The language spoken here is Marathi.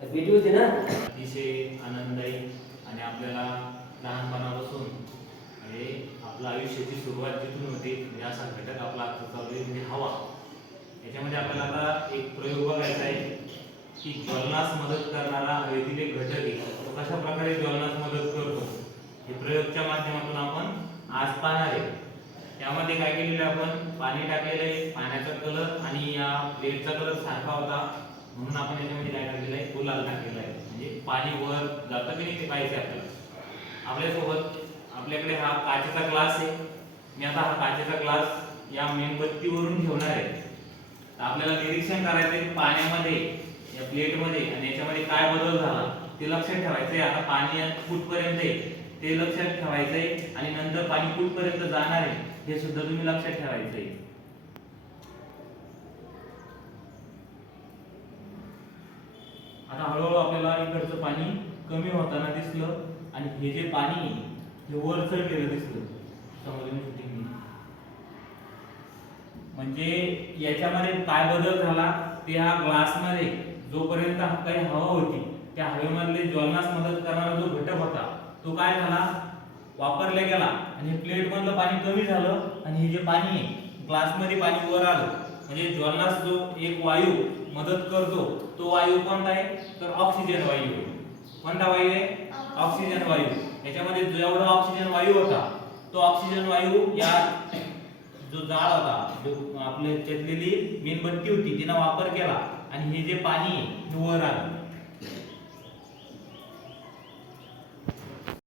भेटी होती ना. अतिशय आनंददायी आणि आपल्याला लहानपणापासून म्हणजे आपलं आयुष्याची सुरुवात जिथून होते म्हणजे असा घटक आपला आता चालू आहे म्हणजे हवा. याच्यामध्ये आपल्याला आता एक प्रयोग बघायचा आहे की ज्वलनास मदत करणारा हवेतील एक घटक आहे तो कशा प्रकारे ज्वलनास मदत करतो हे प्रयोगच्या माध्यमातून आपण आज पाहणार आहे. त्यामध्ये काय केलेलं आहे, आपण पाणी टाकलेलं आहे, पाण्याचा कलर आणि या प्लेटचा कलर सारखा होता म्हणून आपण याच्यामध्ये काय टाकलेलं आहे, गुलाल टाकलेला आहे. म्हणजे पाणी वर जातं की नाही ते पाहिजे आपल्याला. आपल्यासोबत आपल्याकडे हा काचेचा ग्लास आहे. मी आता हा काचेचा ग्लास या मेणबत्तीवरून ठेवणार आहे. तर आपल्याला निरीक्षण करायचं आहे पाण्यामध्ये या प्लेटमध्ये आणि याच्यामध्ये काय बदल झाला ते लक्षात ठेवायचं आहे. आता पाणी कुठपर्यंत आहे ते लक्षात ठेवायचं आहे आणि नंतर पाणी कुठपर्यंत जाणार आहे हे सुद्धा तुम्ही लक्षात ठेवायचं आहे. आता हळूहळू आपल्याला इकडचं पाणी कमी होताना दिसलं आणि हे जे पाणी हे वर चढलेलं दिसलं समोरून शूटिंग. म्हणजे याच्यामध्ये काय बदल झाला ते हा ग्लासमध्ये जोपर्यंत काही हवा होती त्या हवेमधले ज्वलनास मदत करणारा जो घटक होता तो काय झाला, वापरला गेला आणि प्लेट मधलं पाणी कमी झालं आणि हे जे पाणी आहे ग्लासमध्ये पाणी वर आलं. म्हणजे ज्वलनास जो एक वायू मदत करतो तो वायू कोणता आहे तर ऑक्सिजन वायू आहे. कोणता वायू आहे, ऑक्सिजन वायू. याच्यामध्ये जेवढा ऑक्सिजन वायू होता तो ऑक्सिजन वायू या जो जाळ होता जो आपले चेतलेली मेणबत्ती होती तिने वापर केला आणि हे जे पाणी हे वर आलं.